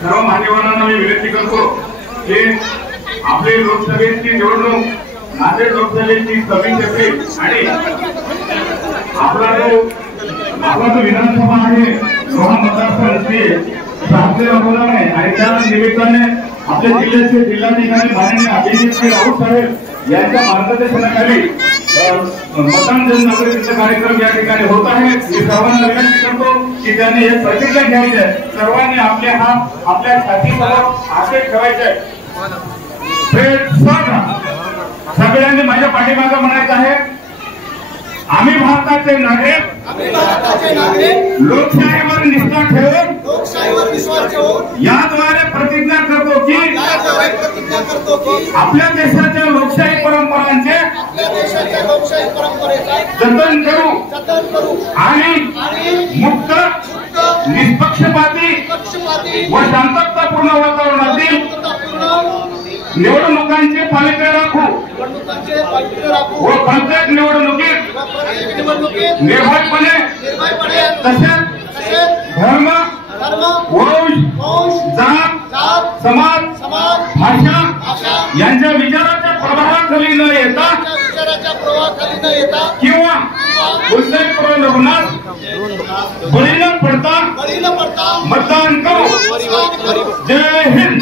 सर्व मान्यवरांना मी विनंती करतो की आपली लोकसभेची निवडणूक नांदेड लोकसभेची सभेची असेल आणि आपला जो विधानसभा आहे रोहा मतदारसंघ आपल्याला बोला नाही आणि त्या निमित्ताने आपल्या जिल्ह्याचे जिल्हाधिकारी माननीय अभिजित राऊत साहेब यांच्या मार्गदर्शनाखाली मतदान जनजागृतीचा कार्यक्रम या ठिकाणी होत आहे। मी सर्वांना विनंती करतो की त्यांनी हे प्रतिज्ञा घ्यायची आहे, सर्वांनी आपल्या छातीसमोर आशे ठेवायचे सगळ्यांनी माझ्या पाठीमागे म्हणायचं आहे, आम्ही भारताचे नागरिक लोकशाहीवर निष्ठा ठेवून याद्वारे प्रतिज्ञा करतो की आपल्या देशाच्या लोकशाही परंपरांचे जतन करू आणि मुक्त निष्पक्षपाती व शांततापूर्ण वातावरणातील निवडणुकांचे पावित्र्य राखू व प्रत्येक निवडणुकीत निर्भयपणे तसेच धर्म वंश जात समाज भाषा यांच्या विचाराच्या प्रभावाखाली न येता किंवा कोणत्याही प्रलोभनात बळी न पडता मतदान करू। जय हिंद।